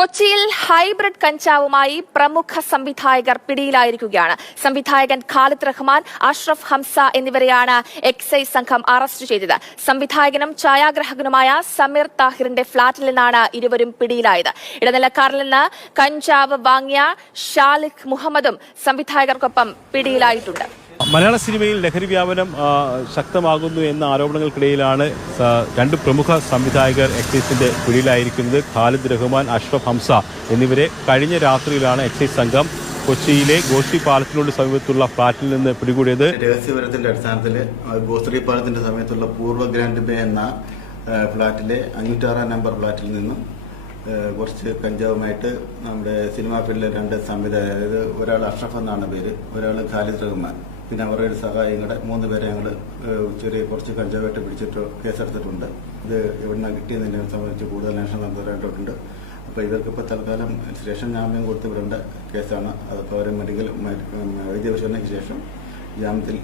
കൊച്ചിയിൽ ഹൈബ്രിഡ് കഞ്ചാവുമായി പ്രമുഖ സംവിധായകർ പിടിയിലായിരിക്കുകയാണ്. സംവിധായകൻ ഖാലിദ് റഹ്മാൻ, അഷ്റഫ് ഹംസ എന്നിവരെയാണ് എക്സൈസ് സംഘം അറസ്റ്റ് ചെയ്തത്. സംവിധായകനും ഛായാഗ്രാഹകനുമായ സമീർ താഹിറിന്റെ ഫ്ളാറ്റിൽ നിന്നാണ് ഇരുവരും പിടിയിലായത്. ഇടനിലക്കാരിൽ നിന്ന് കഞ്ചാവ് വാങ്ങിയ ഷാലിഖ് മുഹമ്മദും സംവിധായകർക്കൊപ്പം പിടിയിലായിട്ടുണ്ട്. മലയാള സിനിമയിൽ ലഹരി വ്യാപനം ശക്തമാകുന്നു എന്ന ആരോപണങ്ങൾക്കിടയിലാണ് രണ്ട് പ്രമുഖ സംവിധായകർ എക്സൈസിന്റെ പിടിയിലായിരിക്കുന്നത്. ഖാലിദ് റഹ്മാൻ, അഷ്റഫ് ഹംസ എന്നിവരെ കഴിഞ്ഞ രാത്രിയിലാണ് എക്സൈസ് സംഘം കൊച്ചിയിലെ ഗോശ്രീ പാലത്തിനോട് സമീപത്തുള്ള ഫ്ളാറ്റിൽ നിന്ന് പിടികൂടിയത്. രഹസ്യവിവരത്തിന്റെ അടിസ്ഥാനത്തിൽ ഗോശ്രീ പാലത്തിന്റെ സമീപത്തുള്ള പൂർവ്വ ഗ്രാൻഡ് ബേ എന്ന ഫ്ളാറ്റിലെ 506 നമ്പർ ഫ്ളാറ്റിൽ നിന്നും കുറച്ച് കഞ്ചാവുമായിട്ട് നമ്മുടെ സിനിമാ ഫീൽഡിലെ രണ്ട് സംവിധായകർ, അതായത് ഒരാൾ അഷ്റഫ് എന്നാണ് പേര്, ഒരാൾ ഖാലിദ് റഹ്മാൻ, പിന്നെ അവരുടെ ഒരു സഹായികളുടെ 3 പേരെ ഞങ്ങൾ ചെറിയ കുറച്ച് കഞ്ചാവായിട്ട് പിടിച്ചിട്ട് കേസെടുത്തിട്ടുണ്ട്. ഇത് എവിടുന്ന കിട്ടിയതിനെ സംബന്ധിച്ച് കൂടുതൽ അന്വേഷണം നടത്തേണ്ടതുണ്ട്. അപ്പോൾ ഇവർക്കിപ്പോൾ തൽക്കാലം സ്റ്റേഷൻ ജാമ്യം കൊടുത്ത് വിടേണ്ട കേസാണ്. അതിപ്പോൾ അവർ മെഡിക്കൽ വൈദ്യപരിശോധനയ്ക്ക് ശേഷം ജാമ്യത്തിൽ